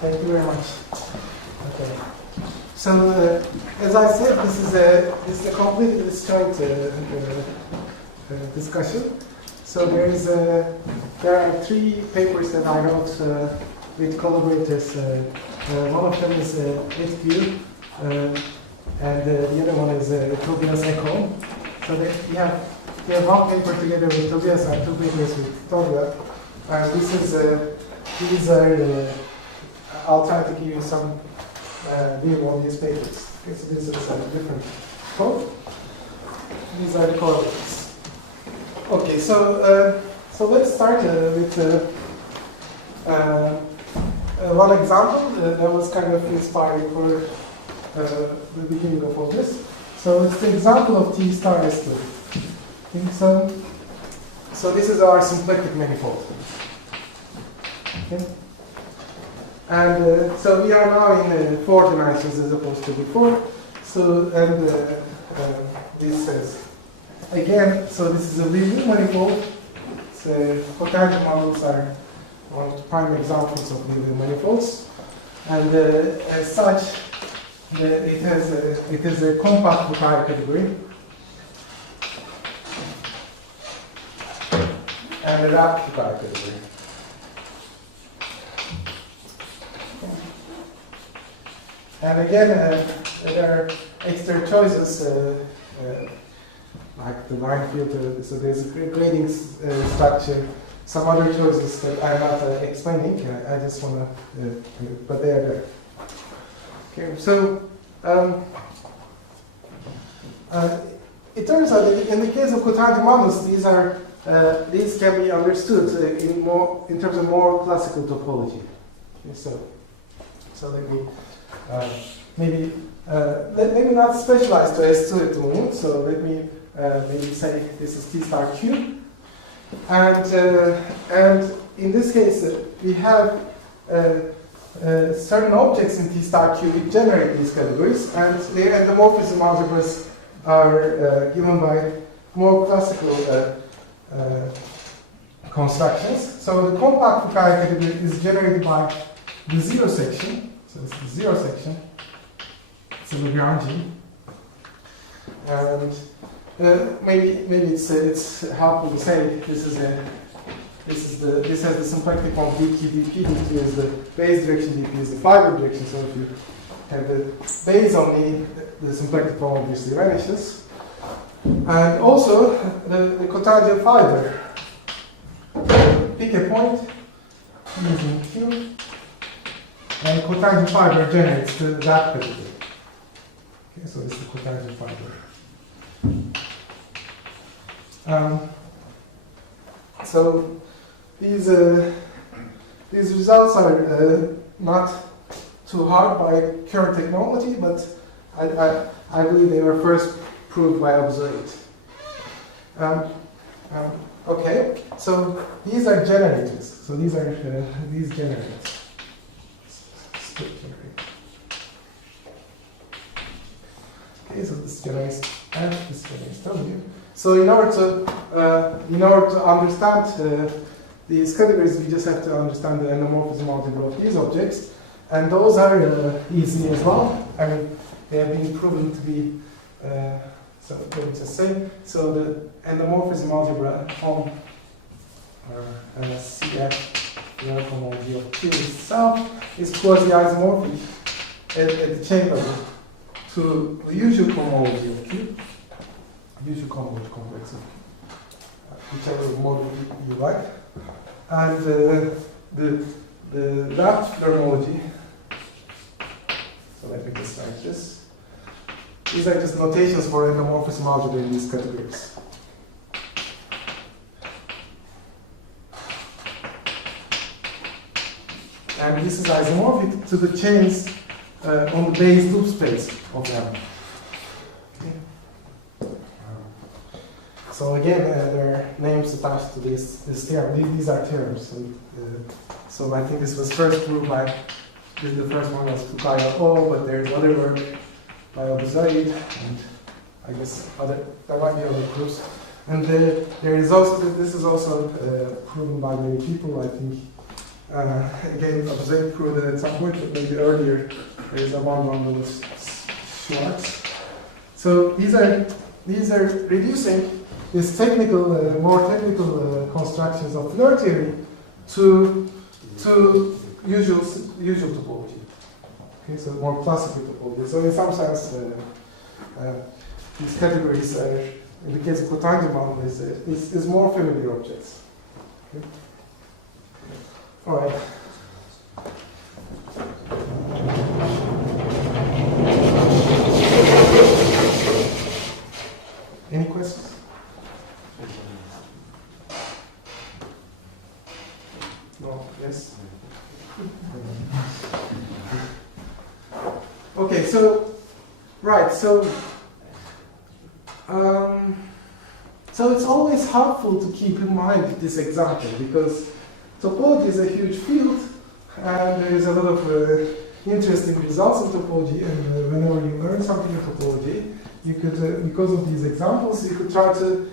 Thank you very much. Okay. So, as I said, this is a completely disjoint discussion. So there are 3 papers that I wrote with collaborators. One of them is HQ, and the other one is Tobias Ekholm. So we have one paper together with Tobias and 2 papers with Tobias. And these are I'll try to give you some view on these papers. Okay, so this is a different code. These are the coordinates. Okay, so let's start with one example that was kind of inspiring for the beginning of all this. So it's the example of T star S2. Okay, so this is our symplectic manifold. Okay. And so we are now in 4 dimensions as opposed to before. So, and this says, again, so this is a Liouville manifold. Potential models are one of the prime examples of Liouville manifolds. And as such, it is a compact Fukaya category. And a wrapped Fukaya category. And again, there are extra choices like the line filter. So there's a grading structure, some other choices that I'm not explaining. I just want to, but they are there. Okay, so it turns out that in the case of cotangent models, these can be understood in terms of more classical topology. Okay, so let me. Let me not specialize to S2 at the moment, so let me maybe say this is T star Q. And in this case, we have certain objects in T star Q which generate these categories, and the endomorphism algebras are given by more classical constructions. So the compact Fukaya category is generated by the 0 section. So this is the 0 section. It's a Lagrangian, and maybe it's helpful to say this has the symplectic form dq dt is the base direction, dp is the fiber direction. So if you have the base only, the symplectic form obviously vanishes. And also the cotangent fiber. Pick a point using Q. And cotangent fiber generates that category. Okay, so it's the cotangent fiber. So these results are not too hard by current technology, but I believe they were first proved by observation. Okay, so these are generators. So these are these generators. Okay, so this generates F, this generates W. So in order to understand these categories, we just have to understand the endomorphism algebra of these objects, and those are easy as well. I mean, they have been proven to be. So let me just say. So the endomorphism algebra on CF. The homology of Q itself is quasi-isomorphic at the chain level to the usual homology of Q, usual homology complex of Q, whichever model you like, and the wrapped homology. So let me just write this. These are just notations for endomorphism algebra in these categories. And this is isomorphic to the chains on the base loop space of them. Okay. So again, there are names attached to this theorem. These are theorems. So I think this was first proved by, the first one was Fukaya O, but there's other work by Obuzaid, and I guess there might be other proofs. And there is also, this is also proven by many people. I think Again, Jose proved that at some point, but maybe earlier, there is a one with Schwartz. So these are reducing these technical, more technical constructions of Floer theory to usual topology. Okay, so more classical topology. So in some sense, these categories are, in the case of cotangent model, is more familiar objects. Okay. All right. Any questions? No. Yes. Okay. So, right. So it's always helpful to keep in mind this example because topology is a huge field, and there is a lot of interesting results in topology. And whenever you learn something in topology, you could, because of these examples, you could try to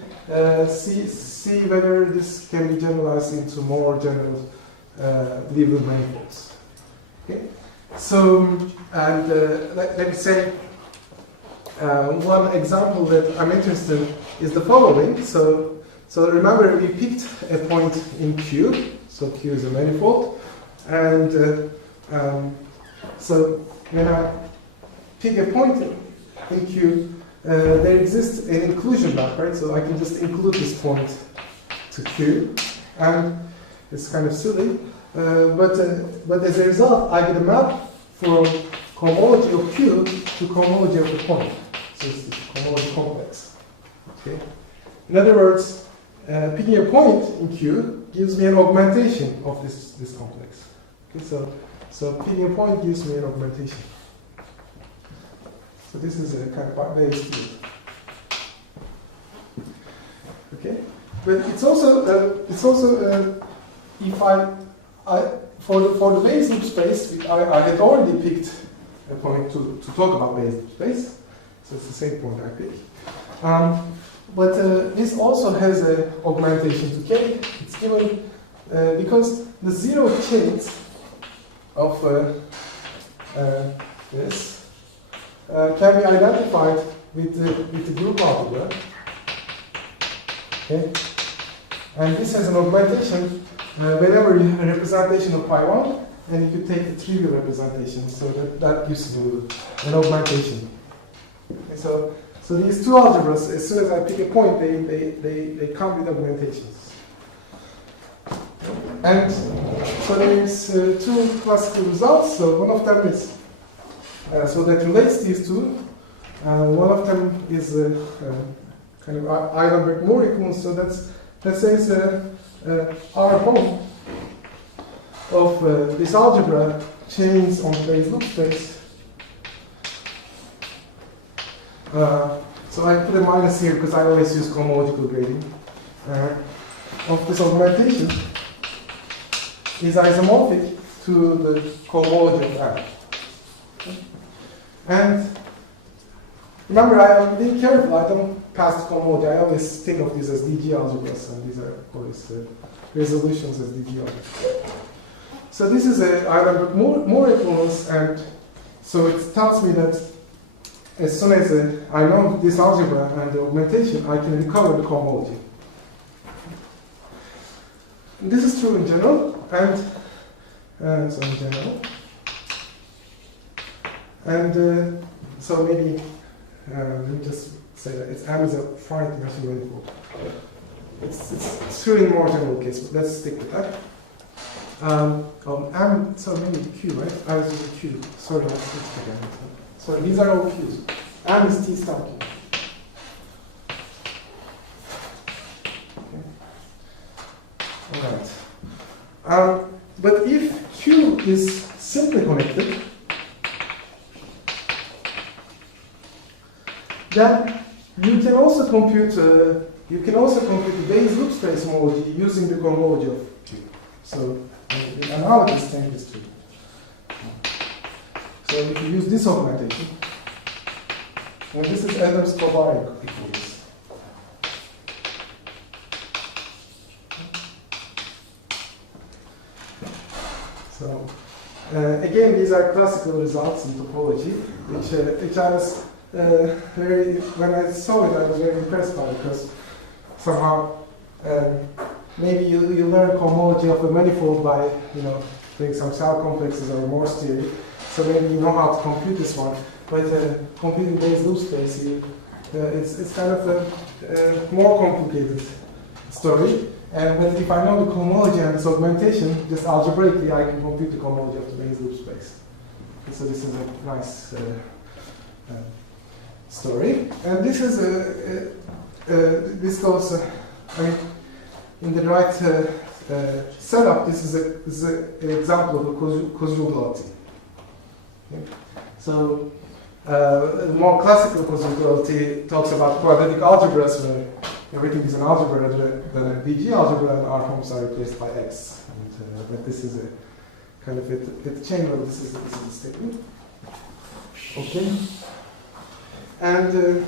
see whether this can be generalized into more general Liouville manifolds. Okay. So, and let me say one example that I'm interested in is the following. So remember we picked a point in Q. So Q is a manifold, and so when I pick a point in Q, there exists an inclusion map, right? So I can just include this point to Q, and it's kind of silly, but as a result, I get a map from cohomology of Q to cohomology of the point. So it's the cohomology complex. Okay. In other words, picking a point in Q gives me an augmentation of this complex. Okay, so picking a point gives me an augmentation. So this is a kind of base field. Okay, but it's also if for the base loop space I had already picked a point to talk about base loop space. So it's the same point I pick. But this also has an augmentation to K. It's given because the zero chains of this can be identified with the group algebra. Okay, and this has an augmentation whenever you have a representation of pi 1, and you could take the trivial representation, so that gives you an augmentation. Okay, so these two algebras, as soon as I pick a point, they come with augmentations. And so there is two classical results. So one of them is so that relates these two. One of them is kind of Eilenberg-Moore equivalence. So that says R home of this algebra chains on base loop space. So I put a minus here because I always use cohomological grading. Of this augmentation is isomorphic to the cohomology of R. Okay. And remember, I am being careful. I don't pass the cohomology. I always think of these as DG algebras, and these are always resolutions as DG algebras. So this is a Eilenberg-Moore equivalence, and so it tells me that as soon as I know this algebra and the augmentation, I can recover the cohomology. And this is true in general, and so in general. And so maybe let me just say that M is a finite dimensional manifold. It's true in more general case, but let's stick with that. M, so maybe Q, right? I was using Q. Sorry, let's switch again. Sorry, these are all Q's. M is T star Q. Okay. All right. But if Q is simply connected, then you can also compute the base loop space homology using the cohomology of Q. So the analogous thing is true. So if you use this augmentation, and this is Adams-Kovar equivalence. So again, these are classical results in topology, which I was when I saw it, I was very impressed by, because somehow maybe you learn cohomology of a manifold by doing some cell complexes or Morse theory. So maybe you know how to compute this one, but computing Bayes loop space, it's kind of a more complicated story. But if I know the cohomology and its augmentation, just algebraically I can compute the cohomology of the Bayes loop space. So this is a nice story. And this is this goes. I mean, in the right setup, this is an example of a causality. Okay. So the more classical causality talks about quadratic algebras, where everything is an algebra rather than a DG algebra, and R forms are replaced by X. And, but this is a kind of a chain where this is a statement. Okay. And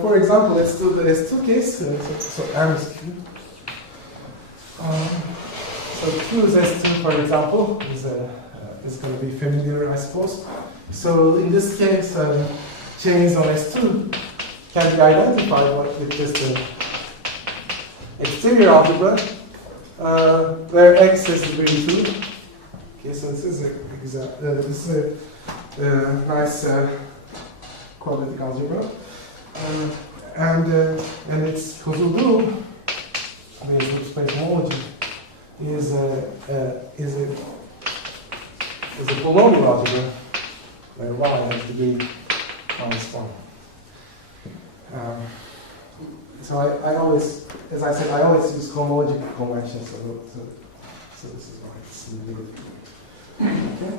for example, let's do the S2 case. So M is Q. So Q is S2, for example, is going to be familiar, I suppose. So in this case, chains on S2 can be identified with just an exterior algebra, where X is degree 2. Okay, so this is a nice quadratic algebra. And its causal group, the loop space homology, is a polynomial algebra where Y has degree -1. So I always, as I said, I always use cohomological conventions. So this is why it's really good. Okay.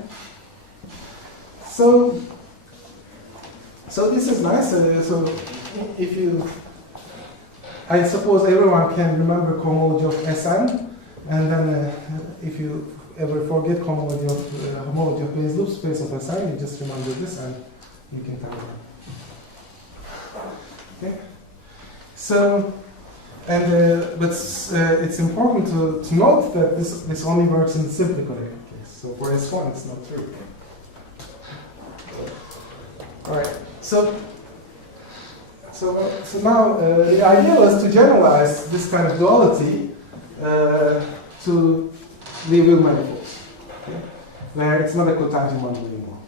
So this is nice. So if you, I suppose everyone can remember cohomology of Sn, and then if you ever forget homology of Bayes loop space of Sn, you just remember this and you can tell them. Okay. So, but it's important to note that this only works in the Symplectic case. So for S1, it's not true. All right. So now the idea was to generalize this kind of duality to Liouville manifolds, okay, where it's not a cotangent bundle anymore.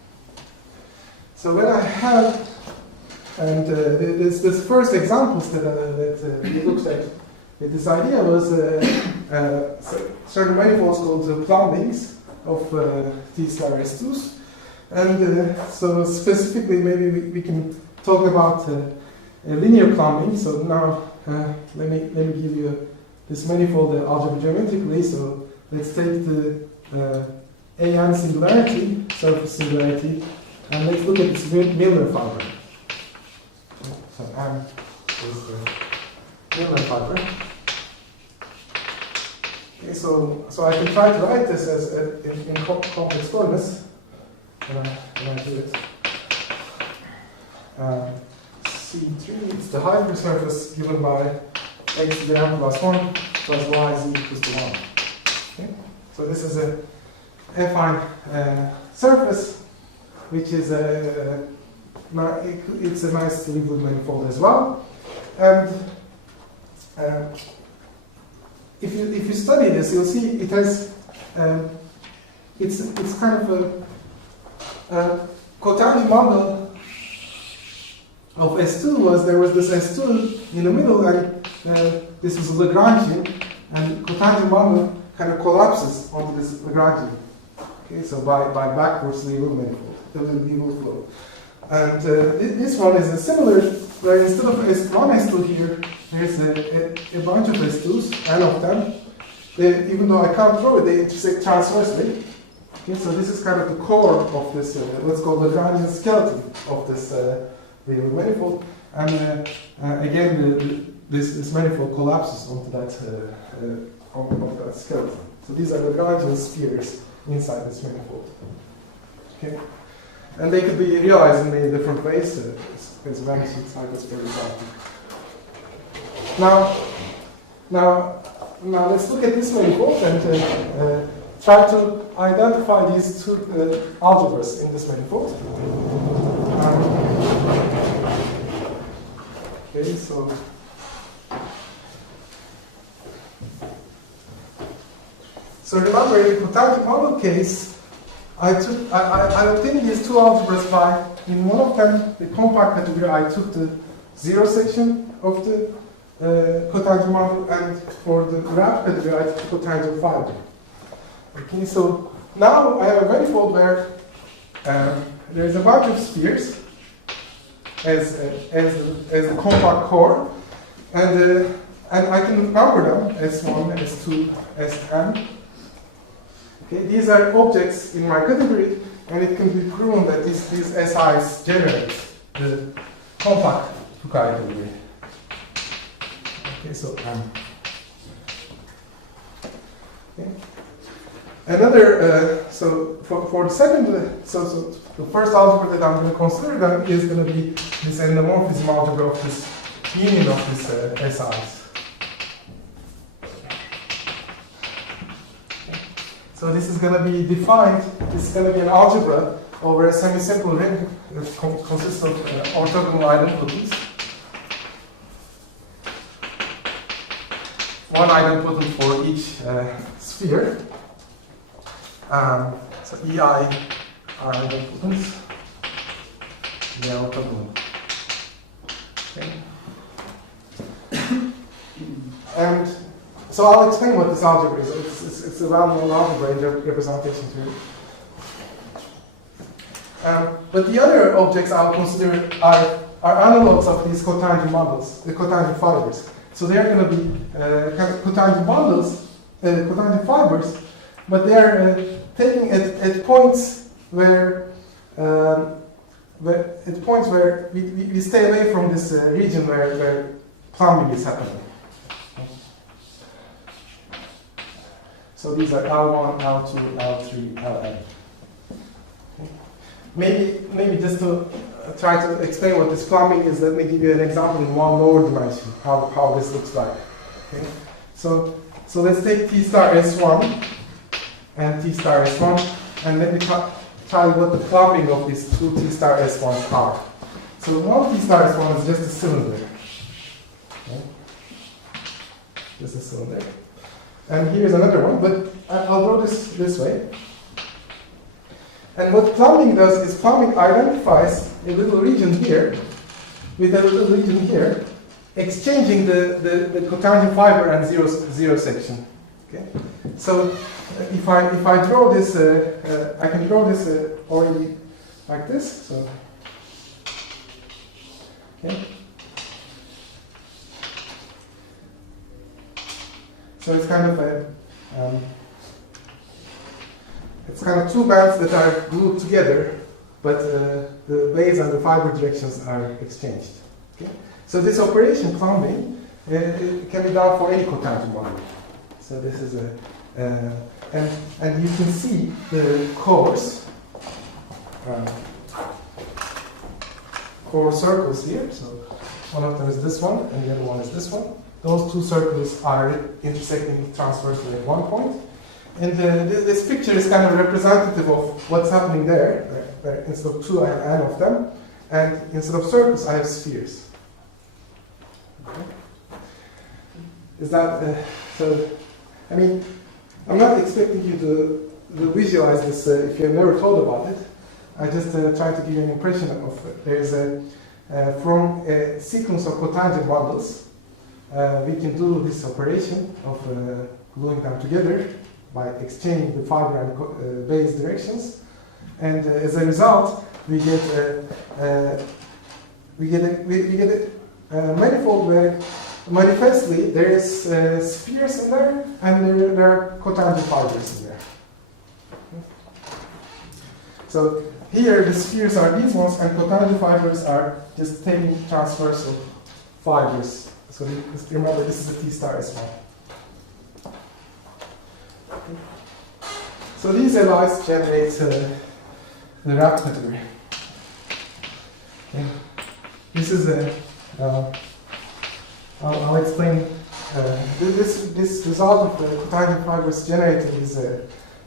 So when I have, and this first examples that we looked at with this idea was certain manifolds called plumbings of T-star S2s. And so specifically, maybe we can talk about a linear plumbing. So now let me give you this manifold algebra geometrically. So let's take the AN singularity, surface singularity, and let's look at its Milnor fiber. So M is the Milnor fiber. Okay, so I can try to write this as in complex coordinates. When I do it. C3 is the hypersurface given by x to the m plus 1 plus y z equals to 1. Okay? So this is a affine surface, which is it's a nice Liouville manifold as well. And if you study this, you'll see it has it's kind of a cotangent bundle of S2 was there was this S2 in the middle, and this is Lagrangian, and cotangent bundle kind of collapses onto this Lagrangian. Okay, so by backwards Liouville manifold, the Liouville flow. And this one is a similar, where instead of one S2 here, there's a bunch of S2s, n of them. Even though I can't draw it, they intersect transversely. Okay, so this is kind of the core of this, let's call the Lagrangian skeleton of this Liouville manifold. And again, this manifold collapses onto that skeleton. So these are the Lagrangian spheres inside this manifold. Okay, and they could be realized in many different ways. As vanishing cycles, for example. Now let's look at this manifold, and try to identify these two algebras in this manifold. Okay, so remember, in the cotangent model case, I obtained these two algebras by, in one of them, the compact category, I took the zero section of the cotangent model, and for the graph category, I took the cotangent fiber. Okay, so now I have a manifold where there is a bunch of spheres as a compact core, and I can number them S1, S2, Sn. Okay, these are objects in my category, and it can be proven that these SIs generate the compact Fukaya category. Okay, so okay. Another so for the second so the first algebra that I'm going to consider then is going to be this endomorphism algebra of this union of these SIs. So this is going to be defined, this is going to be an algebra over a semi-simple ring that consists of orthogonal idempotent. One idempotent for each sphere. So EI are idempotents. They are orthogonal. Okay. And so I'll explain what this algebra is. It's a well-known algebra in the representation theory. But the other objects I'll consider are analogs of these cotangent models, the cotangent fibers. So they're going to be cotangent bundles, cotangent fibers, but they are taking at points where we stay away from this region where plumbing is happening. So these are L1, L2, L3, Ln. Maybe just to try to explain what this plumbing is, let me give you an example in one lower dimension, how this looks like. Okay? So let's take T star S1 and T star S1, and let me tell you what the plumbing of these two T star S1s are. So one T star S1 is just a cylinder. Okay? Just a cylinder. And here's another one, but I'll draw this way. And what plumbing does is plumbing identifies a little region here with a little region here, exchanging the cotangent fiber and zero section. Okay. So if I draw this, I can draw this already like this. So okay. So it's kind of two bands that are glued together, but the base and the fiber directions are exchanged. Okay? So this operation, plumbing, it can be done for any cotangent model. So this is and you can see the cores, core circles here. So one of them is this one, and the other one is this one. Those two circles are intersecting transversely at one point. And this picture is kind of representative of what's happening there. Where instead of two, I have n of them. And instead of circles, I have spheres. Okay. Is that, so, I mean, I'm not expecting you to visualize this if you've never thought about it. I just try to give you an impression of there's from a sequence of cotangent bundles, we can do this operation of gluing them together by exchanging the fiber and base directions, and as a result, we get a manifold where manifestly there is spheres in there, and there are cotangent fibers in there. So here the spheres are these ones, and cotangent fibers are just taking transversal fibers. So remember, this is a T star S1. So these alloys generate the wrap category. Okay. This is a. I'll explain. This result of the cotangent fibers generated is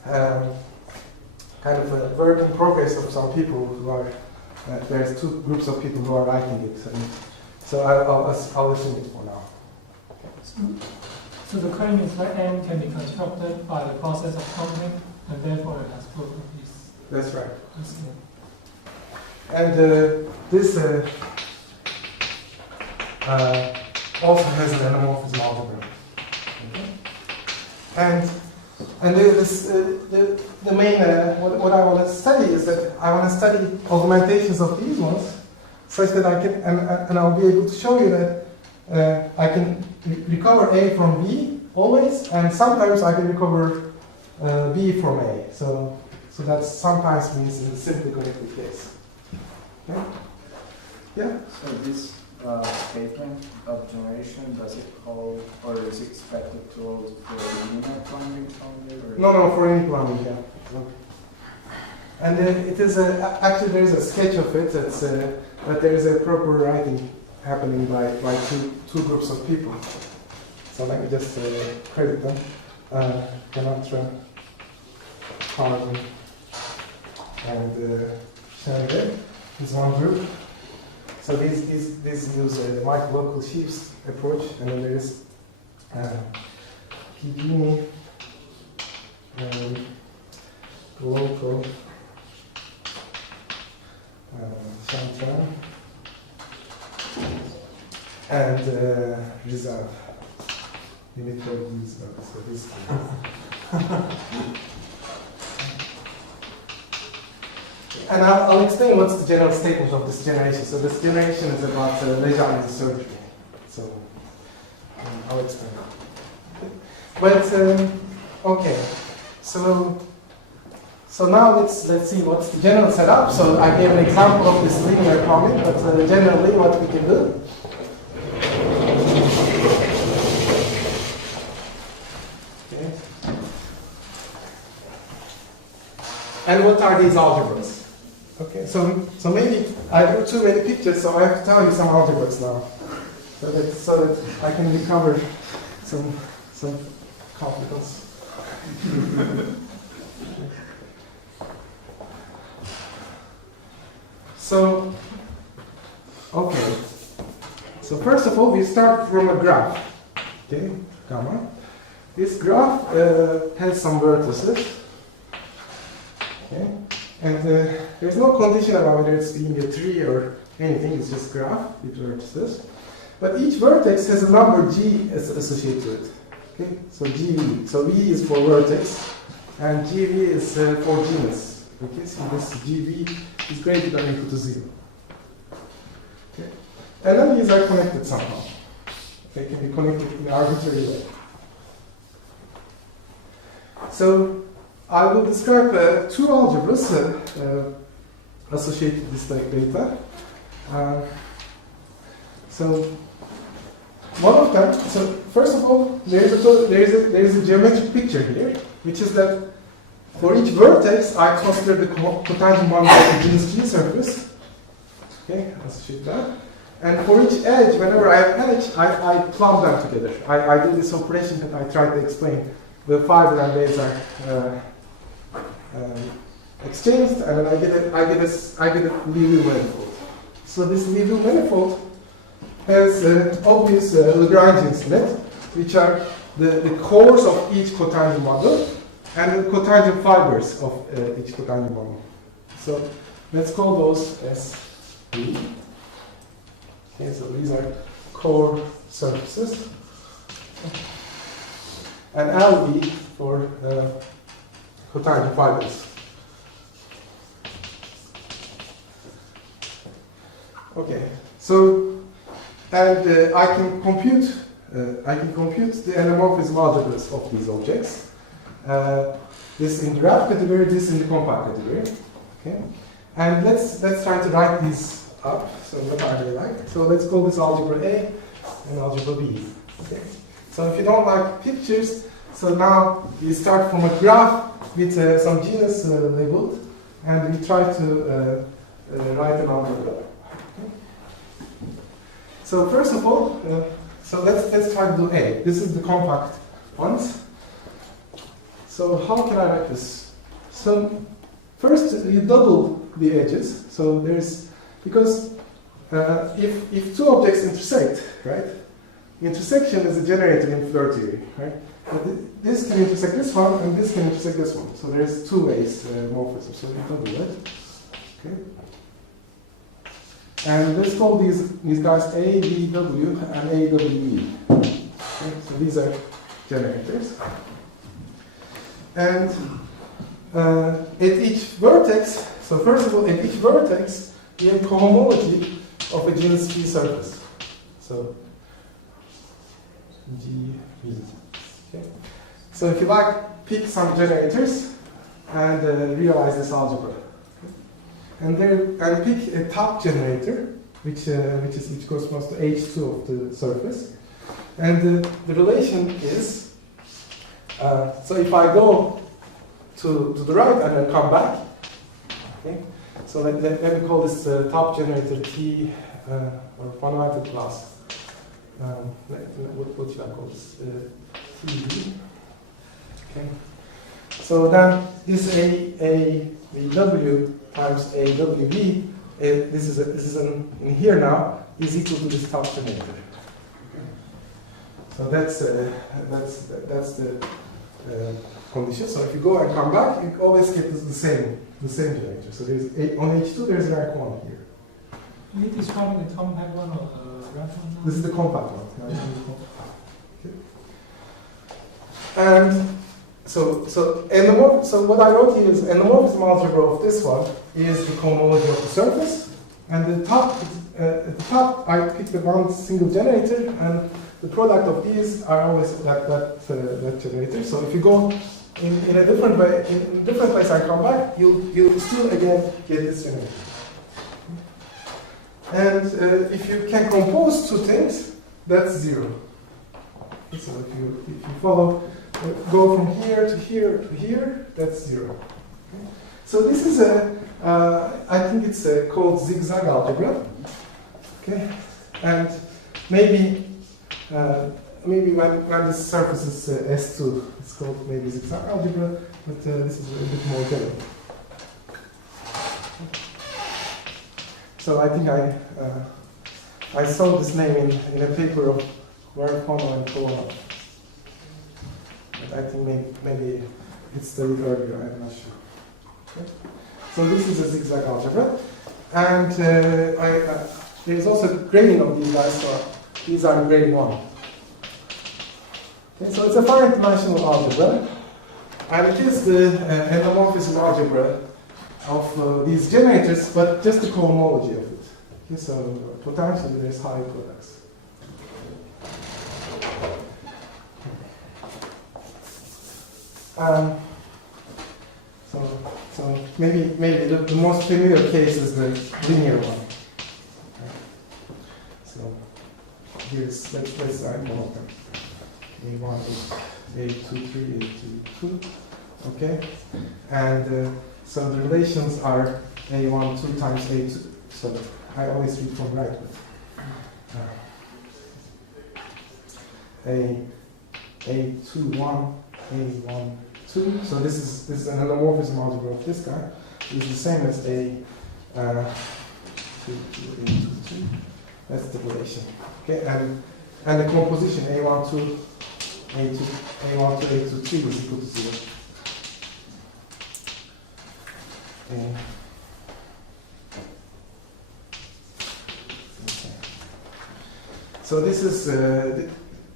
kind of a work in progress of some people who are, there's two groups of people who are writing it. So I'll assume it for now. So the claim is that n can be constructed by the process of counting, and therefore it has properties. That's right. Okay. And this also has an anamorphism algebra. Okay. And the main, what I want to study is that I want to study augmentations of these ones, such that I can, and I'll be able to show you that I can recover A from B always, and sometimes I can recover B from A. So that sometimes means in a simply connected case. Okay? Yeah? So this statement of generation, does it hold, or is it expected to hold for linear climbing only? Or No, for any climbing, yeah. And it is actually there is a sketch of it. That's that there is a proper writing happening by two groups of people. So let me just credit them. Ganatra, Harvey, and Schneider is one group. So these use the micro-local sheaves approach, and then there is Pidini, local, Chantal, and Reserve. Limit of Reserve. So this. And I'll explain what's the general statement of this generation. So this generation is about leisure surgery. So I'll explain. But okay, so now let's see what's the general setup. So I gave an example of this linear problem, but generally what we can do. Okay. And what are these algebras? Okay, so maybe I drew too many pictures, so I have to tell you some algebras now, so that I can recover some confidence. So, okay. So first of all, we start from a graph. Okay, gamma. This graph has some vertices. Okay. And there's no condition about whether it's being a tree or anything, it's just graph with vertices. But each vertex has a number g associated to it. Okay? So gv. So v is for vertex, and gv is for genus. Okay? So this gv is greater than or equal to 0. Okay? And then these are connected somehow. They can be connected in an arbitrary way. So I will describe two algebras associated with this data. So one of them. So first of all, there is a geometric picture here, which is that for each vertex, I consider the cotangent moment of the genus G surface. Okay, associate that. And for each edge, whenever I have an edge, I plumb them together. I do this operation that I tried to explain. The fiber and base are exchanged, and then I get a Liouville manifold. So this Liouville manifold has obvious Lagrangians in it, which are the cores of each cotangent model and the cotangent fibers of each cotangent model. So let's call those as B. Okay, so these are core surfaces, and LB for cotangent fibers. Okay, so and I can compute the anamorphism algebras of these objects. This in graph category, this in the compact category. Okay, and let's try to write these up. So what are they like? So let's call this algebra A and algebra B. Okay. So if you don't like pictures, so now you start from a graph with some genus labeled, and we try to write an algebra. Okay. So first of all, so let's try to do A. This is the compact ones. So how can I write this? So first you double the edges. So there's, because if two objects intersect, right? Intersection is a generator in Floer theory, right? This can intersect this one, and this can intersect this one. So there's two ways morphism. So you double it. Okay. And let's call these guys A, B, W, and A, W, E. Okay. So these are generators. And at each vertex, so first of all, at each vertex, we have cohomology of a genus P surface. So G, V. Okay. So if you like, pick some generators and realize this algebra. And pick a top generator, which corresponds to H2 of the surface. And the relation is, so if I go to the right and then come back, okay, so let me call this top generator T, or fundamental class. What should I call this? TV. Okay. So then this AVW times AWV, this is in here now, is equal to this top generator. Okay. So that's the condition. So if you go and come back, you always get the same generator. So there's on H2 there's rank 1 here. Are you describing the compact one or the rank one? This is the compact one. Yeah. Okay. And so what I wrote here is endomorphism algebra of this one is the cohomology of the surface, and at the top I picked the one single generator, and the product of these are always that generator. So if you go in a different way, in a different place and come back, you'll still again get this generator. And if you can compose two things, that's 0. So if you follow, go from here to here to here, that's 0. Okay. So this is I think it's called zigzag algebra. Okay, and maybe when this surface is S2, it's called maybe zigzag algebra, but this is a bit more general. So I think I saw this name in a paper of Warfono and Colonna. But I think maybe it's studied earlier, I'm not sure. Okay. So this is a zigzag algebra. And there's also grading of these guys, so these are grading 1. Okay, so it's a finite dimensional algebra. And it is the endomorphism algebra of these generators, but just the cohomology of it. Okay, so potentially there's high products. So maybe the most familiar case is the linear one. Okay. So here's let's write one of them. A1, A2, 3, A2, 2. Okay, and so the relations are A1 2 times A2. So I always read from right, but A2 1, A1 2. So this is an endomorphism algebra of this guy. It's the same as A2 A2 2. That's the relation. Okay, and the composition A1 2 A2 A1 2 A2 3 is equal to 0. Okay. So this is,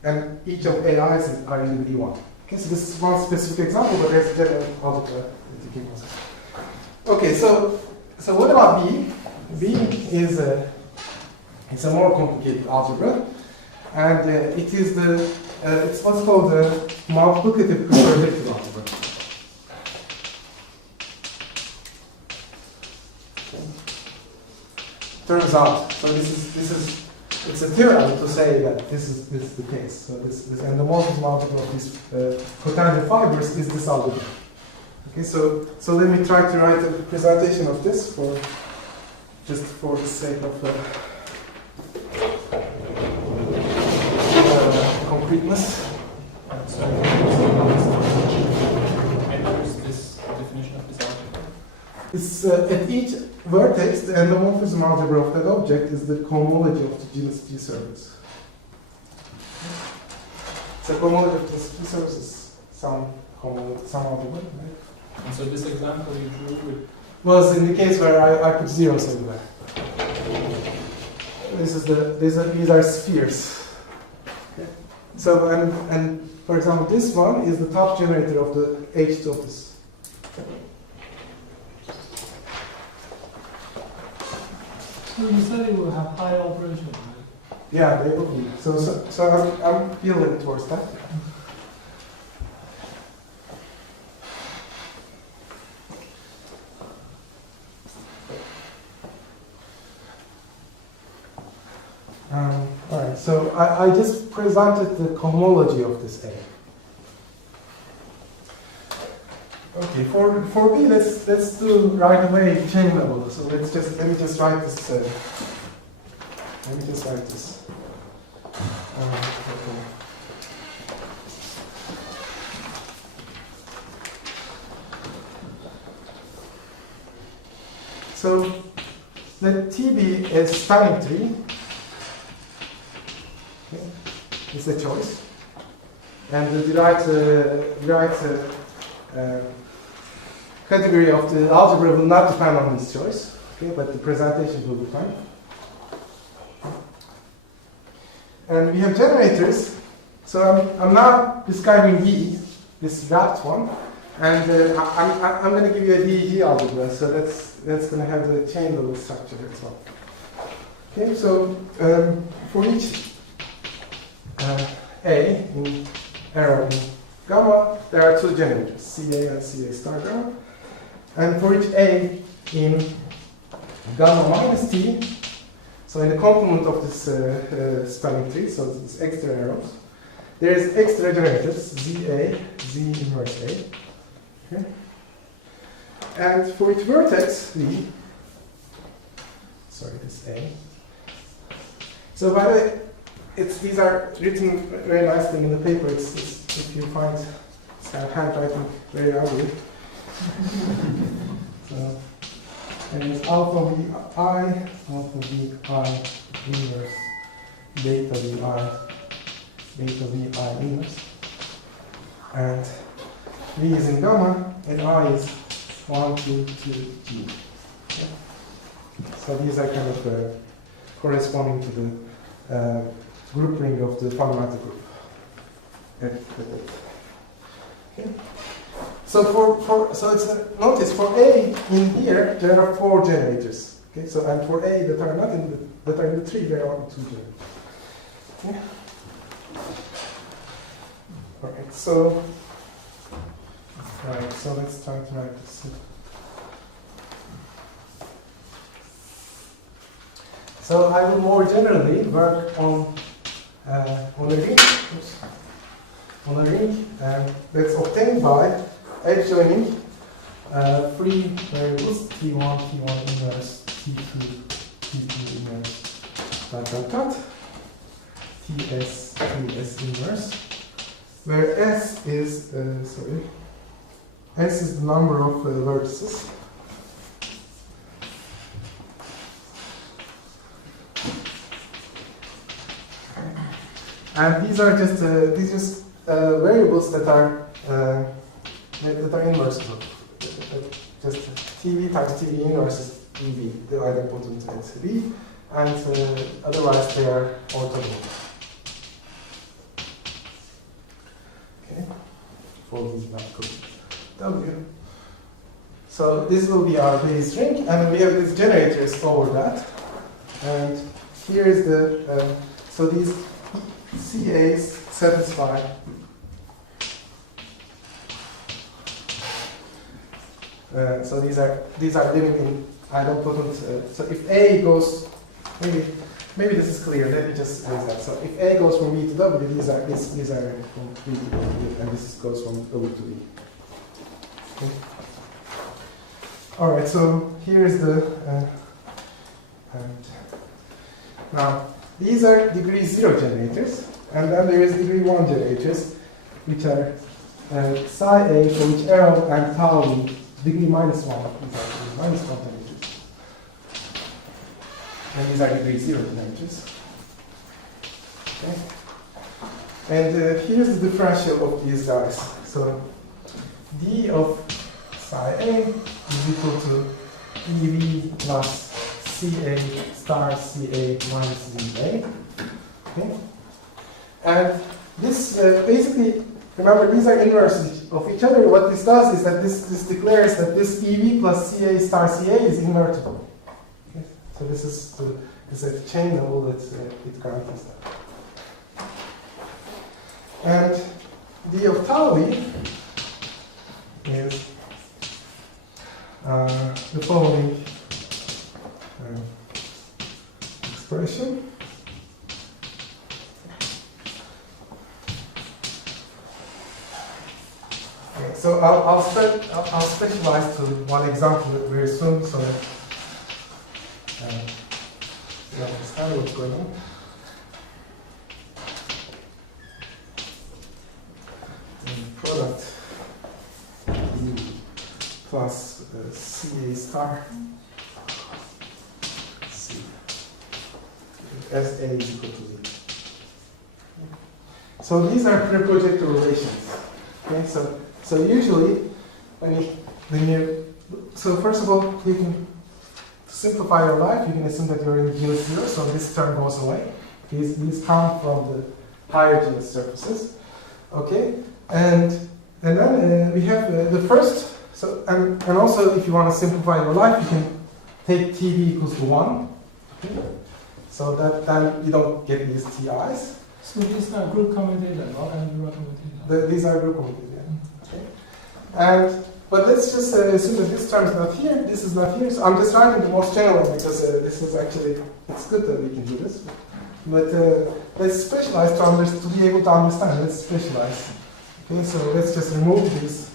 and each of AIs are in E1. Okay, so this is one specific example, but there's a general algebra that you can consider. Okay, so what about B? B is it's a more complicated algebra, and it is it's what's called the multiplicative projective algebra. Turns out, so it's a theorem to say that this is the case. So this endomorphism algebra of these cotangent fibers is this algebra. Okay, so let me try to write a presentation of this for the sake of concreteness. definition of this algebra? It's at each vertex, the endomorphism algebra of that object is the cohomology of the genus G surface. So cohomology of the G surface is some algebra, right? And so this example you drew with Was in the case where I put zeros everywhere. These are spheres. Okay. So and for example, this one is the top generator of the H2 of this. So you said it will have high operation, right? Yeah, they will be. So I'm building towards that. Alright, so I just presented the cohomology of this A. Okay, for B, let's do right away chain level. So let me just write this. Let me just write this. Okay. So let T be a spanning tree. Okay. It's a choice, and the right category of the algebra will not depend on this choice. Okay, but the presentation will depend. And we have generators. So I'm now describing D, this wrapped one, and I'm going to give you a DEG algebra. So that's going to have the chain level structure as well. Okay, so for each A in arrow in gamma, there are two generators, CA and CA star gamma. And for each A in gamma minus T, so in the complement of this spanning tree, so these extra arrows, there is extra generators, ZA, Z inverse A. Okay. And for each vertex, V, sorry, this A. So by the way, these are written very nicely in the paper. It's if you find handwriting very ugly. So, and it's alpha VI inverse, beta VI inverse. And V is in gamma, and I is 1, 2, 2, G. Okay. So these are kind of corresponding to the group ring of the fundamental group. Okay. So notice for A in here there are 4 generators. Okay, so and for A that are not in the tree there are only 2 generators. Okay. Alright, so let's try to write this. So I will more generally work on a ring. Oops. On a ring that's obtained by adjoining free variables T1, T1 inverse, T2, T2 inverse, TS, TS inverse, where S is S is the number of vertices. And these are just variables that are inverse. Just TV times TV inverse is EV, the idempotent at V, and otherwise they are orthogonal. Okay, for these macros. W. So this will be our base ring, and we have these generators over that. And here is the so these CAs satisfy so these are living in idempotent. So if A goes, maybe this is clear. Let me just raise that. So if A goes from V to W, these are from V to W, and this goes from W to V. Okay. All right. So here is the and now these are degree 0 generators, and then there is degree 1 generators, which are psi A for each arrow and tau degree minus 1, these are degree minus 1 temperatures. And these are degree 0 temperatures. Okay. And here's the differential of these guys. So d of psi A is equal to EV plus CA star CA minus ZA. Okay. And this basically, remember these are inverses of each other. What this does is that this declares that this EV plus CA star CA is invertible. Okay. So this is a chain rule that it guarantees that. And d of tau E is the following expression. Okay, so I'll specialize to one example very soon, so that you understand what's going on. Product U plus CA star C as A is equal to Z. So these are pre-projector relations. Okay, so usually so first of all, you can simplify your life. You can assume that you're in GeoS0, so this term goes away. These come from the higher GeoS surfaces. Okay. And then we have the first, so and also if you want to simplify your life, you can take TD equals to 1. Okay. So that then you don't get these TIs. So these are group commutator, not angular commutator. These are group commutator, yeah. Okay. But let's just assume that this term is not here, this is not here. So I'm just writing the most general because this is actually, it's good that we can do this. But let's specialize to be able to understand. Let's specialize. Okay, so let's just remove these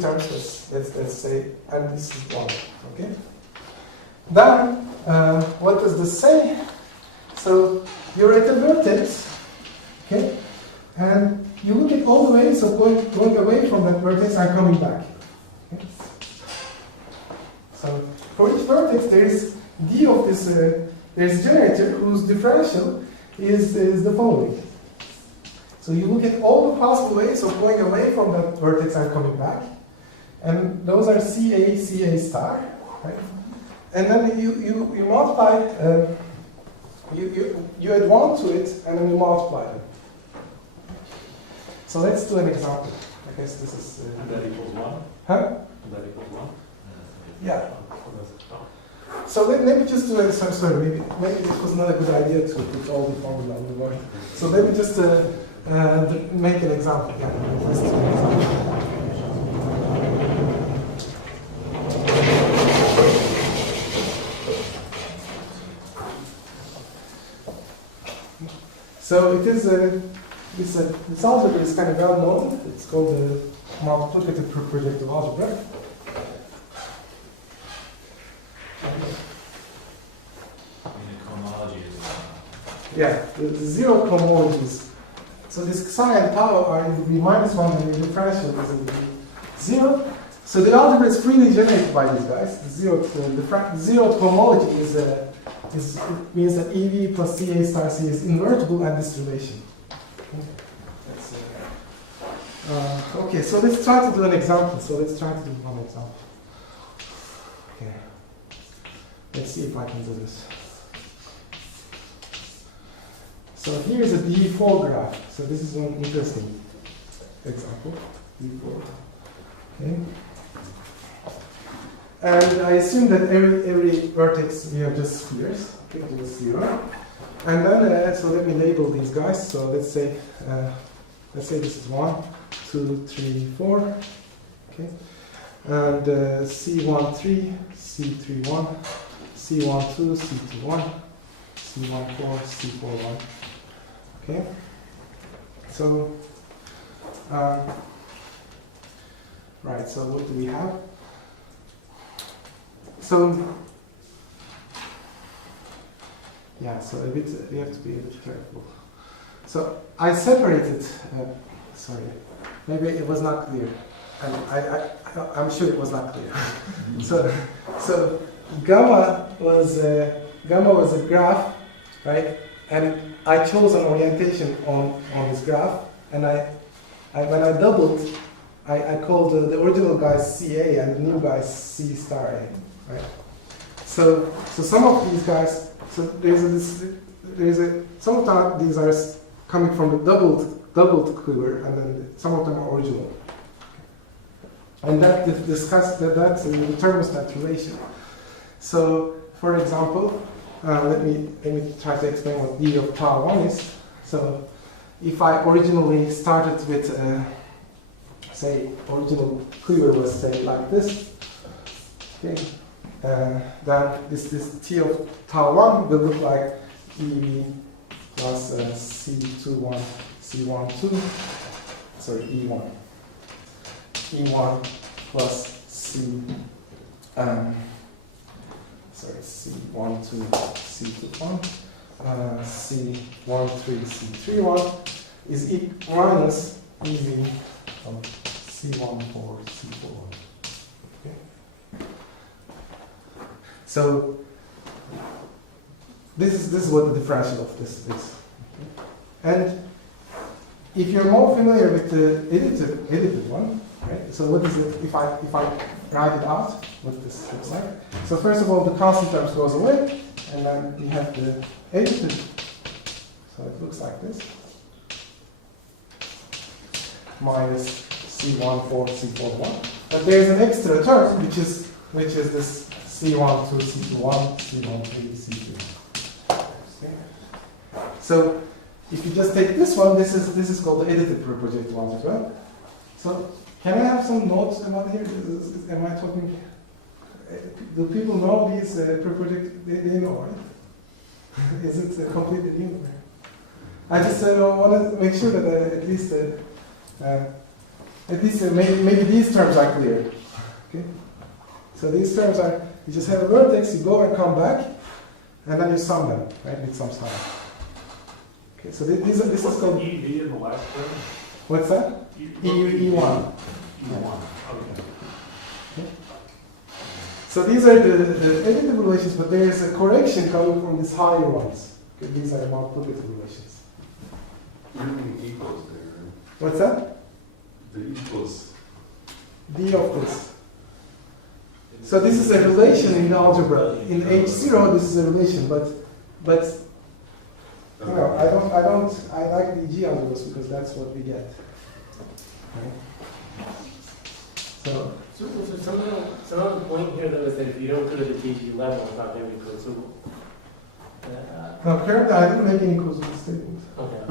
terms. Let's say, and this is 1. Okay. Then what does this say? So you're at the vertex. Okay, and you look at all the ways of going away from that vertex and coming back. Okay. So for each vertex, there is d of this. There's a generator whose differential is the following. So you look at all the possible ways of going away from that vertex and coming back, and those are CA star, right? And then you multiply, you add 1 to it, and then you multiply them. So let's do an example. I guess this is. And that equals 1? Huh? And that equals 1? Yeah. So let me just do it. Sorry, maybe this was not a good idea to put all the formula on the board. So let me just make an example. Yeah, let's do an example. So it is this algebra is kind of well known. It's called the multiplicative projective algebra. Yeah, the zero cohomologies. So this psi and tau are in degree -1 and the differential is in degree 0. So the algebra is freely generated by these guys. The zero cohomology means that EV plus CA star C is invertible and this relation. Okay, so let's try to do an example. So let's try to do one example. Okay. Let's see if I can do this. So here's a D4 graph. So this is an interesting example. D4. Okay. And I assume that every vertex we have just spheres. Okay, just 0. And then so let me label these guys. So let's say this is 1, 2, 3, 4. Okay. And C13, C31, C12, C21, C14, C41. Okay. So right. So what do we have? So yeah. So we have to be a bit careful. So I separated. sorry, maybe it was not clear. And I'm sure it was not clear. so gamma was a graph, right? And I chose an orientation on this graph, and when I doubled, I called the original guys CA and the new guys C star A, right? So some of these guys, so some of these are coming from the doubled quiver, and then some of them are original. And that determines that relation. So, for example, let me try to explain what d of tau 1 is. So, if I originally started with, say, original quiver was say like this, okay, then this t of tau 1 will look like EV plus C21, C12, sorry, E1. E1 plus C12, C21, C13, C31 is E minus EV of C14, C41. Okay. So this is what the differential of this is. Okay. And if you're more familiar with the edited one, right? So what is it if I write it out? What this looks like? So first of all, the constant terms goes away, and then we have the edited. So it looks like this: minus C14, C41. But there's an extra term which is this C12, C21, C13, C2. Okay. So if you just take this one, this is called the edited projective algebra. So can I have some notes about here? Am I talking? Do people know these projective? They know, right? Is it completely new? I just want to make sure that at least maybe these terms are clear. Okay. So these terms are, you just have a vertex, you go and come back, and then you sum them, right, with some sign. Okay, so this is called EV in the last term? What's that? E1. E1. Okay. So these are the edited relations, but there is a correction coming from these higher ones. Okay, these are multiplicative relations. You're doing equals there, right? What's that? The equals. D of this. So this is a relation in the algebra. In H0, this is a relation, but you know, I like the G algebras because that's what we get. Right? So some of the point here though is that if you don't go to the DG level, it's not going to be closable. now currently I didn't make any causal statements. Okay.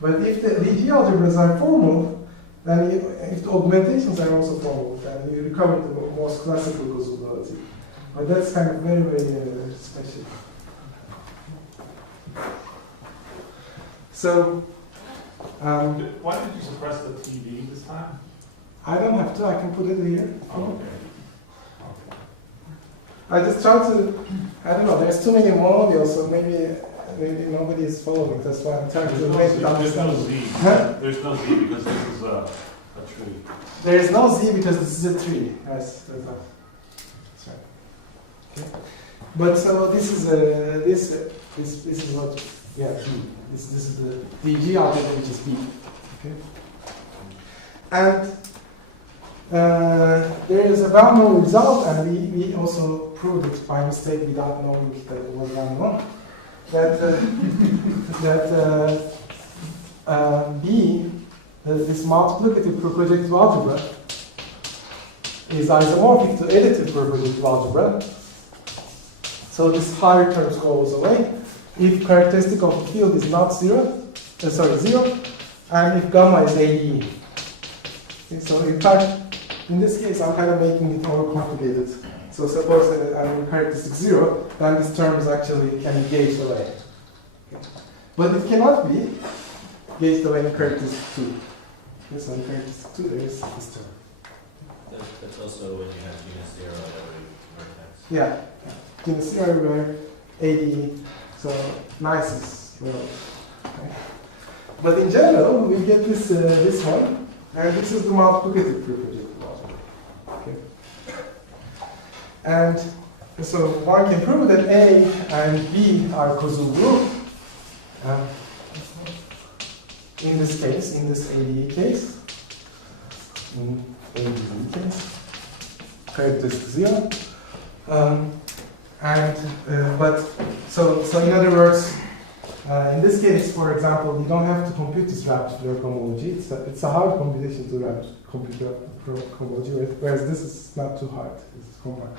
But if the DG algebras are formal, then if the augmentations are also formal, then you recover the most classical causability. But that's kind of very, very special. So, Why did you suppress the TV this time? I don't have to, I can put it here. Oh, okay. I just try to, I don't know, there's too many monomials, so maybe nobody is following. That's why I'm trying to make it There's no understand. Z. Huh? There's no Z because this is a tree. There is no Z because this is a tree. Yes, that's right. Okay. But so this is this is what B. This is the DG algebra, which is B. Okay. And there is a well-known result, and we also proved it by mistake without knowing that it was well-known. That B, this multiplicative projective algebra, is isomorphic to additive projective algebra. So this higher terms goes away if characteristic of the field is not zero, and if gamma is AE. Okay, so in fact, in this case, I'm kind of making it more complicated. So suppose that I'm in characteristic 0, then this term is actually can be gauged away. Okay. But it cannot be gauged away in characteristic 2. Okay, so in characteristic 2, there is this term. That's also when you have genus 0 at every vertex. Yeah. Genus 0 where AD, so nice is well. Okay. but in general, we get this this one, and this is the multiplicative pre-projective algebra. Okay. And so one can prove that A and B are causal group. In this case, in this ADE case, in ADE case, characteristic 0. But in other words, in this case, for example, you don't have to compute this wrapped Floer cohomology. It's a hard computation to compute Floer cohomology, whereas this is not too hard. This is compact.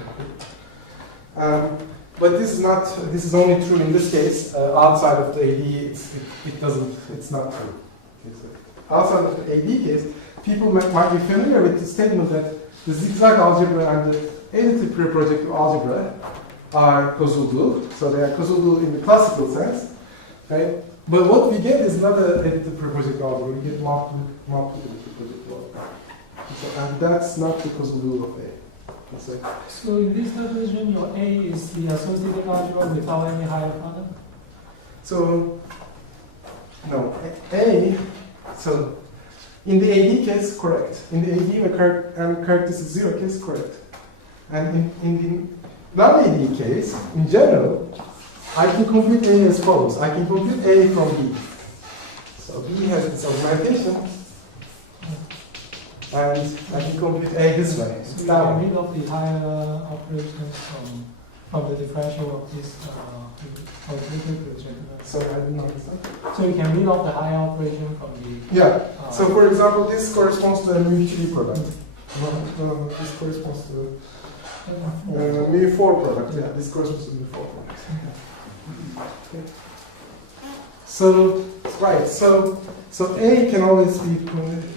But this is only true in this case. Outside of the AD, it's not true. Okay, so outside of the AD case, people might be familiar with the statement that the zigzag algebra and the additive pre-projective algebra are causal dual. So they are causal dual in the classical sense, right? But what we get is not an additive pre-projective algebra. We get multiplicative pre-projective algebra. And that's not the causal dual of A. So in this definition, your A is the associative algebra without any higher product? So, no, A, so in the AD case, correct. In the AD characteristic 0 case, correct. And in the non-AD case, in general, I can compute A as follows. I can compute A from B. So B has its augmentation, and I can compute A this way. So you can read off the higher operations from the differential of this So I didn't understand. So you can read off the higher operation from the... Yeah. So for example, this corresponds to a mu3 product. No, this corresponds to mu4 product. Yeah, this corresponds to mu4 product. Okay. So right. So A can always be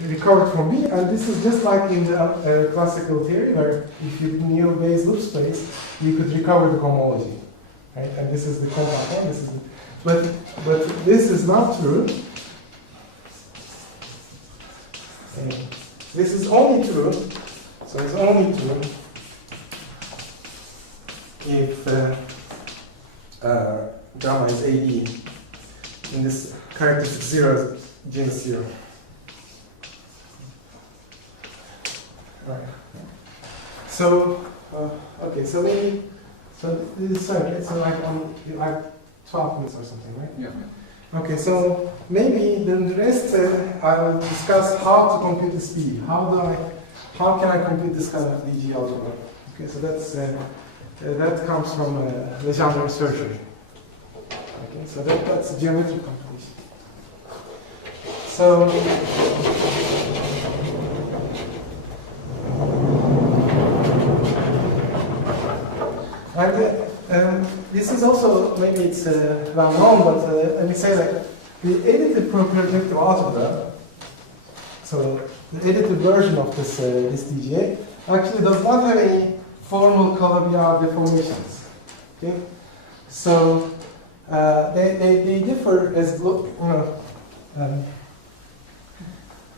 recovered from B, and this is just like in the classical theory, where if you knew Bayes loop space, you could recover the cohomology, right? And this is the compact one. This is but this is not true. This is only true. So it's only true if gamma is AD in this characteristic 0 genus 0. Right. So okay, so maybe this is so like 12 minutes or something, right? Yeah. Okay, so maybe then the rest I will discuss how to compute the speed. How can I compute this kind of DG algebra? Okay, so that comes from Legendre surgery. Okay, so that's geometric computation. So and this is also, maybe it's well known, but let me say that the additive projective algebra, so the additive version of this DGA, actually does not have any formal Calabi-Yau deformations. Okay, so they differ as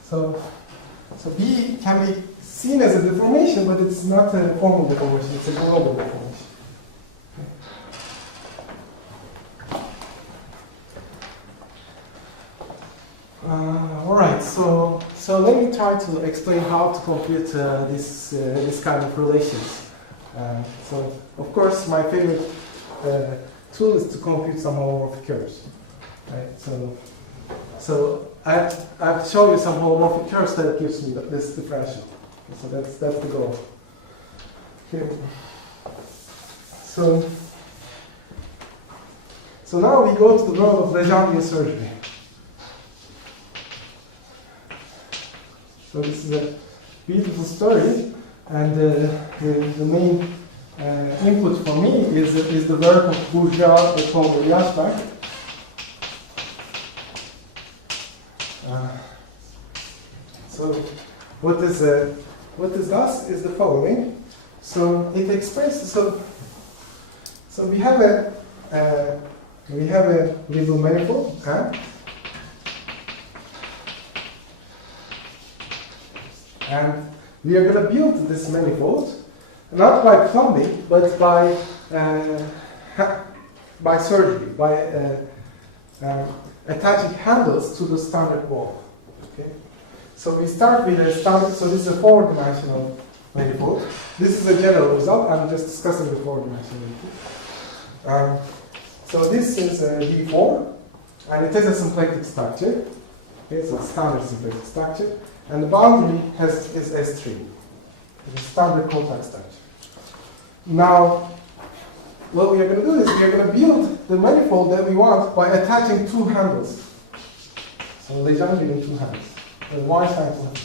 so B can be seen as a deformation, but it's not a formal deformation; it's a global deformation. All right, so let me try to explain how to compute this kind of relations. So of course, my favorite tool is to compute some homomorphic curves. Right? So I have to show you some homomorphic curves that gives me this differential. So that's the goal. Okay. So now we go to the world of Legendre surgery. So this is a beautiful story, and the main input for me is the work of Bourgeois, Etoile, and Yashbach. So what this does is the following. So it expresses so we have a little manifold, and we are going to build this manifold not by plumbing, but by surgery, attaching handles to the standard wall. Okay? So we start with a standard, so this is a 4-dimensional manifold. This is a general result. I'm just discussing the 4-dimensional manifold. So this is a D4, and it has a symplectic structure. Okay, so standard symplectic structure. And the boundary is S3. It's a standard contact structure. Now, what we are going to do is we are going to build the manifold that we want by attaching 2 handles. So Legendre in 2 handles. The Y side one.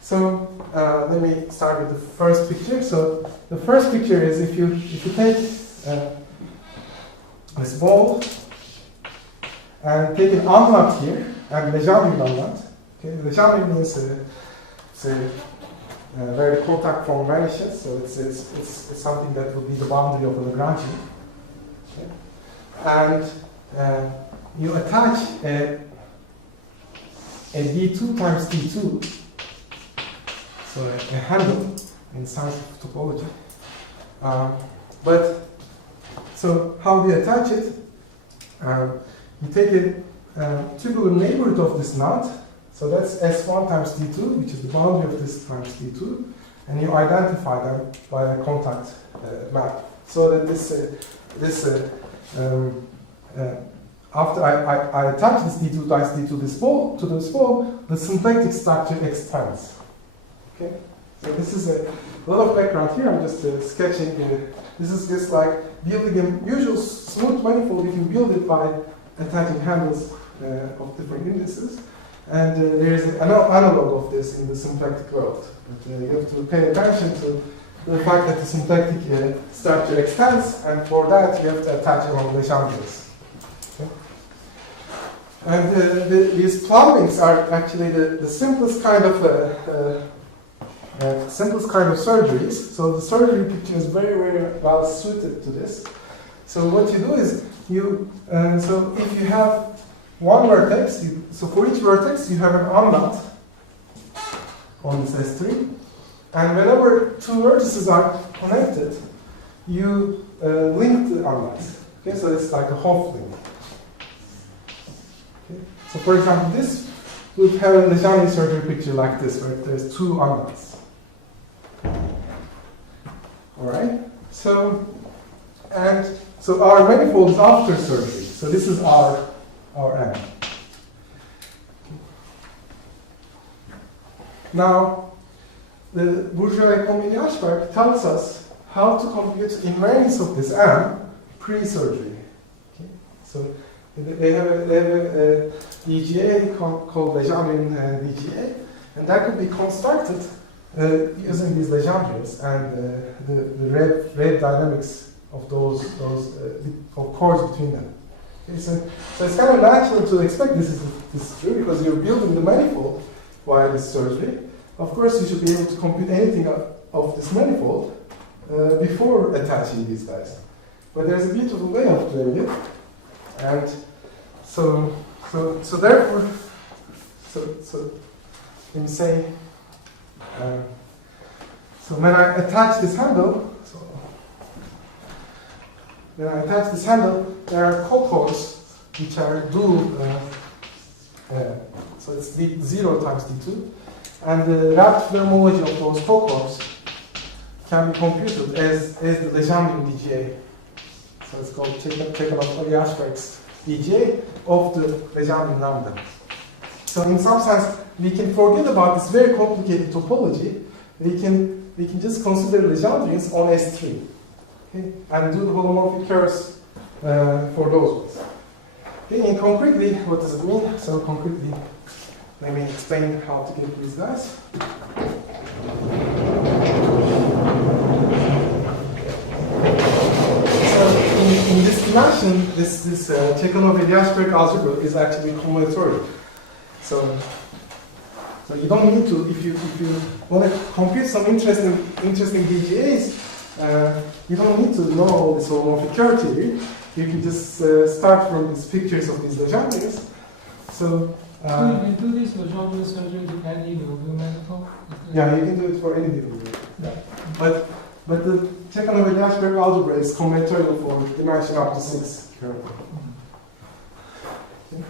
So let me start with the first picture. So the first picture is if you take this ball and take an unlock here and Legendre unlock. Okay, Legendre means where the contact form vanishes. So it's something that will be the boundary of the Lagrangian. Okay. And you attach a D2 times D2, so a handle in science of topology. So how do you attach it? You take a tubular neighborhood of this knot, so that's S1 times D2, which is the boundary of this times D2, and you identify them by a contact map. So that after I attach this D2 times D2 to this ball, the symplectic structure expands. Okay? So this is a lot of background here. I'm just sketching. This is just like building a usual smooth manifold. You can build it by attaching handles of different indices. And there is an analog of this in the symplectic world. But, you have to pay attention to the fact that the symplectic structure expands, and for that you have to attach along Legendres. Okay? And these plumbings are actually the simplest kind of surgeries. So the surgery picture is very, very well suited to this. So what you do is so if you have one vertex, so for each vertex you have an unknot on this S3, and whenever 2 vertices are connected, you link the unknots. Okay, so it's like a Hopf link. Okay. So for example, this would have a Legendre surgery picture like this, where there's 2 unknots. All right. So our manifold is after surgery. So this is our M. Now, the Bourgeois-Comini-Ashberg tells us how to compute invariance of this M pre-surgery. Okay? So they have a DGA called Legendrian DGA, and that could be constructed using these Legendres and the rate dynamics of those of chords between them. Okay, so it's kind of natural to expect this is true because you're building the manifold via this surgery. Of course, you should be able to compute anything of this manifold before attaching these guys. But there's a beautiful way of doing it, and so therefore, let me say. So when I attach this handle, there are co-chords which are dual. So it's D0 times D2, and the rapt phenomenology of those co-chords can be computed as the Legendrian DGA. So it's called Chekhov-Ashberg's DGA of the Legendrian lambda. So in some sense, we can forget about this very complicated topology. We can just consider Legendrians on S3, okay, and do the holomorphic curves for those ones. Okay, and concretely, what does it mean? So concretely, let me explain how to get these guys. So in this dimension, this Chekhov-Ashberg algebra is actually combinatorial. So you don't need to, if you want to compute some interesting DGAs, you don't need to know all this holomorphic curve theory. You can just start from these pictures of these Legendrians. So you can do this Legendre surgery to any Liouville manifold? Yeah, you can do it for any Liouville. Yeah. But the Chekhov-Ashberg algebra is combinatorial for dimension up to 6. Terrible. Okay.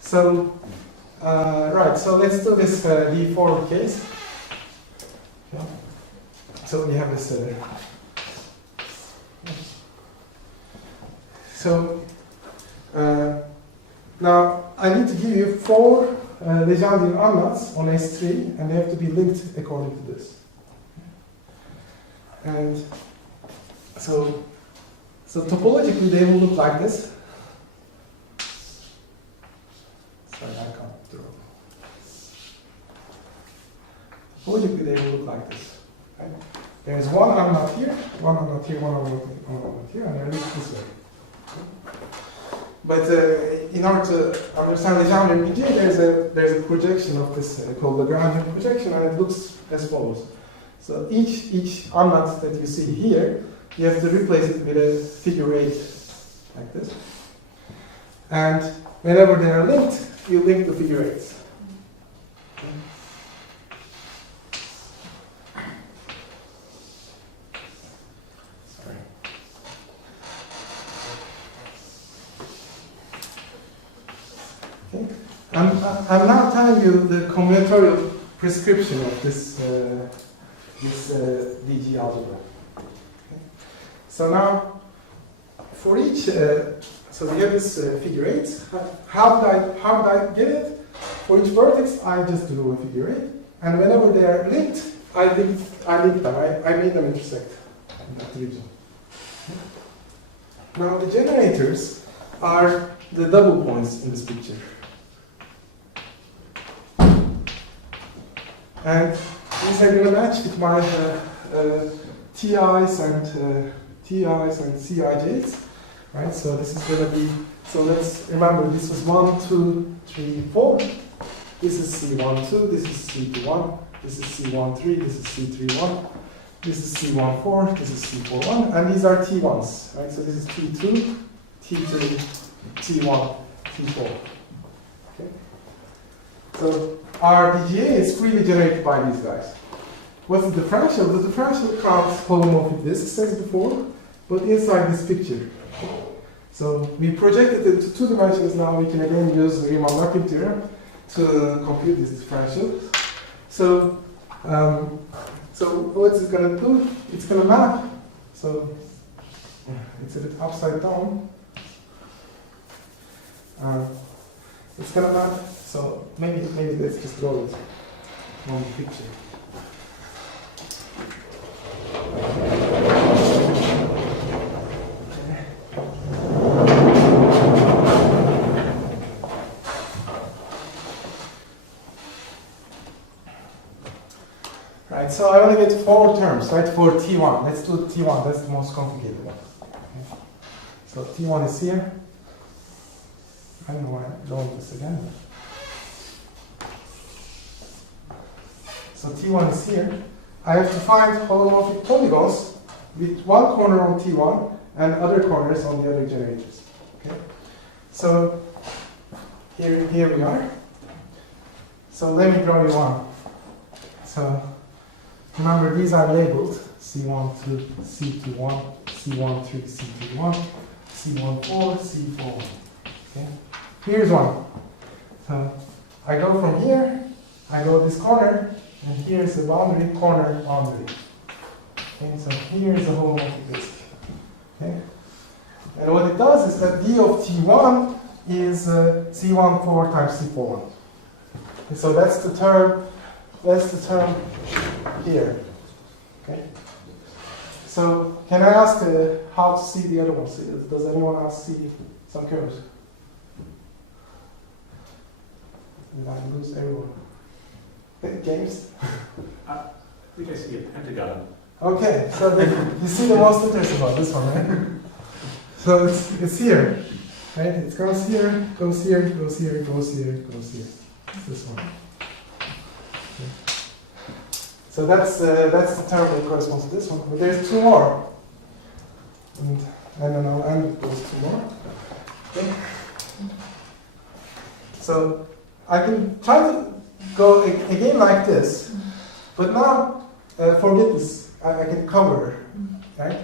So, right, so let's do this D4 case. Okay. So we have this. Now I need to give you 4 Legendre unknowns on S3, and they have to be linked according to this. And so topologically they will look like this. Sorry, I can't draw. Topologically they will look like this. Right? There is one unknown here, one unknown here, one unknown here, and they're linked this way. But in order to understand Legendre in PGA, there's a projection of this called Lagrangian projection, and it looks as follows. So each unknot that you see here, you have to replace it with a figure 8 like this. And whenever they are linked, you link the figure 8s. Sorry. Okay. I'm now telling you the combinatorial prescription of this DG algebra. Okay. So now, for each, so we have this figure 8. How did I get it? For each vertex, I just drew a figure 8, and whenever they are linked, I linked them. I made them intersect in that region. Okay. Now the generators are the double points in this picture. And these are going to match with my TIs and CIJs, right? So this is going to be, so let's remember this was 1, 2, 3, 4. This is C1, 2, this is C2, 1, this is C1, 3, this is C3, 1, this is C1, 4, this is C4, 1, and these are T1s, right? So this is T2, T3, T1, T4. Okay? So our DGA is freely generated by these guys. What's the differential? The differential counts holomorphic disks as before, but inside this picture. So we projected it to 2 dimensions. Now we can again use the Riemann-Martin theorem to compute this differential. So, what it's going to do? It's going to map. So it's a bit upside down. It's going to map. So maybe let's just draw it on the picture. Right, so I only get 4 terms, right, for T1. Let's do T1, that's the most complicated one. Okay. So T1 is here. I don't know why I'm drawing this again. So T1 is here. I have to find holomorphic polygons with one corner on T1 and other corners on the other generators. Okay. So here we are. So let me draw you one. So remember, these are labeled C1, 2, C2, 1, C1, 3, C2, 1, C1, 4, C4, 1. Okay. Here's one. So I go from here, I go this corner, and here's the boundary, corner, boundary. Okay, so here's the holomorphic disk. Okay. And what it does is that D of T1 is C1, 4 times C4, 1. Okay, so that's the term here. Okay. So can I ask how to see the other ones? Does anyone else see some curves? Did I lose everyone? James? I think I see a pentagon. Okay, so you see the most interesting about this one, right? So it's here, right? It goes here, goes here, goes here, goes here, goes here. It's this one. Okay. So that's the term that corresponds to this one. But there's 2 more. And then I'll end with those 2 more. Okay. So I can try to go again like this, but now forget this. I can cover, right?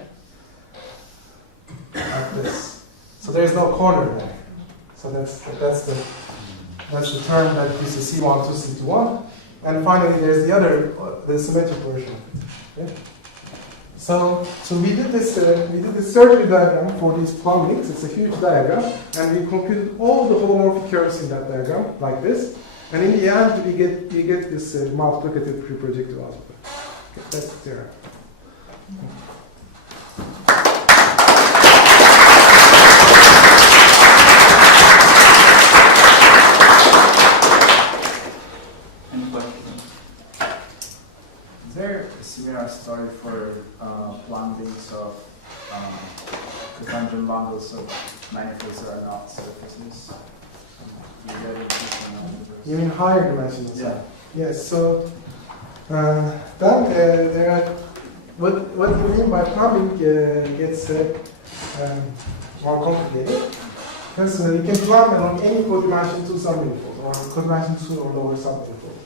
Like this. So there is no corner there. So that's the term that gives the C1 to C21. And finally, there's the symmetric version. Okay? So we did this surgery diagram for these plumbings. It's a huge diagram, and we computed all the holomorphic curves in that diagram like this. And in the end, we get this multiplicative pre-projective algebra. Okay, that's the theorem. Any questions? Is there a similar story for plumbings of cotangent bundles of manifolds that are not surfaces? You mean higher dimensions? Yeah. Yes. So then there are what you mean by plumbing gets more complicated, because you can plumb along any codimension 2 submanifold or codimension 2 or lower submanifold.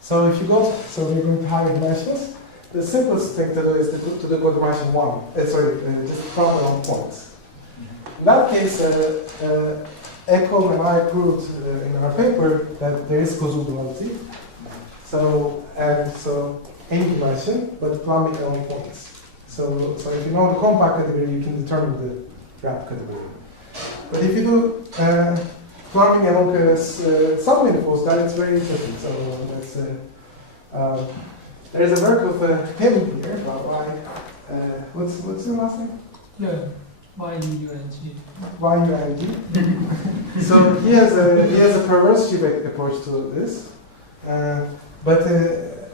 So if you go, so we're going to higher dimensions. The simplest thing to do is to put to the codimension 1. Just plumb along points. In that case, Echo and I proved in our paper that there is causal duality. So any dimension, but plumbing along points. So if you know the compact category, you can determine the wrap category. But if you do plumbing along submanifolds, then it's very interesting. So there is a work of him here about why. What's your last name? Yeah, Y-U-N-G. Y-U-N-G. So he has a perverse Seebeck approach to this, but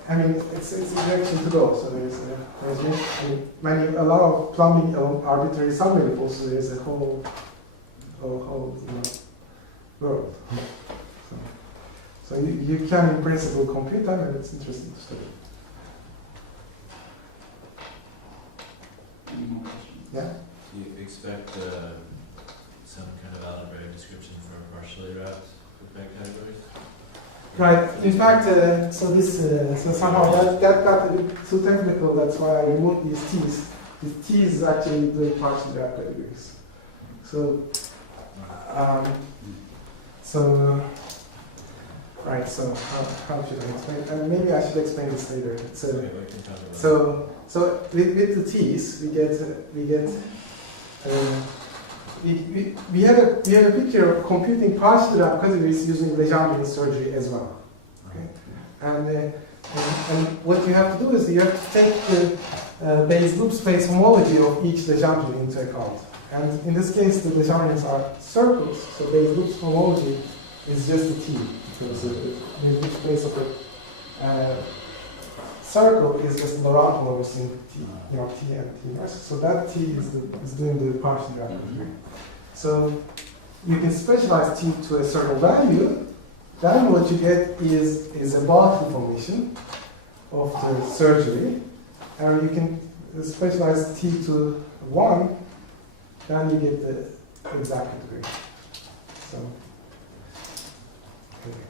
I mean it's a direction to go. So there's a lot of plumbing along arbitrary submanifolds. So there's a whole world. So you can in principle compute them, and it's interesting to study. Any more questions? Yeah. Do you expect some kind of algebraic description for partially wrapped Fukaya categories? Right. In fact, so somehow that got a bit too technical. That's why I removed these T's. These T's is actually the partially wrapped categories. So, right. So how should I explain? Maybe I should explain this later. So, Okay, we can talk about so with the T's, we have a picture of computing partially wrapped categories using Legendrian surgery as well. Okay, and what you have to do is you have to take the base loop space homology of each Legendrian into account. And in this case, the Legendrians are circles, so base loop homology is just a T. Because the base loop space of a circle is just Laurent holomorphs in T, T and T inverse. So that T is doing the partially wrapped category. So you can specialize T to a certain value. Then what you get is a bulk information of the surgery. And you can specialize T to 1, then you get the exact category. So, okay.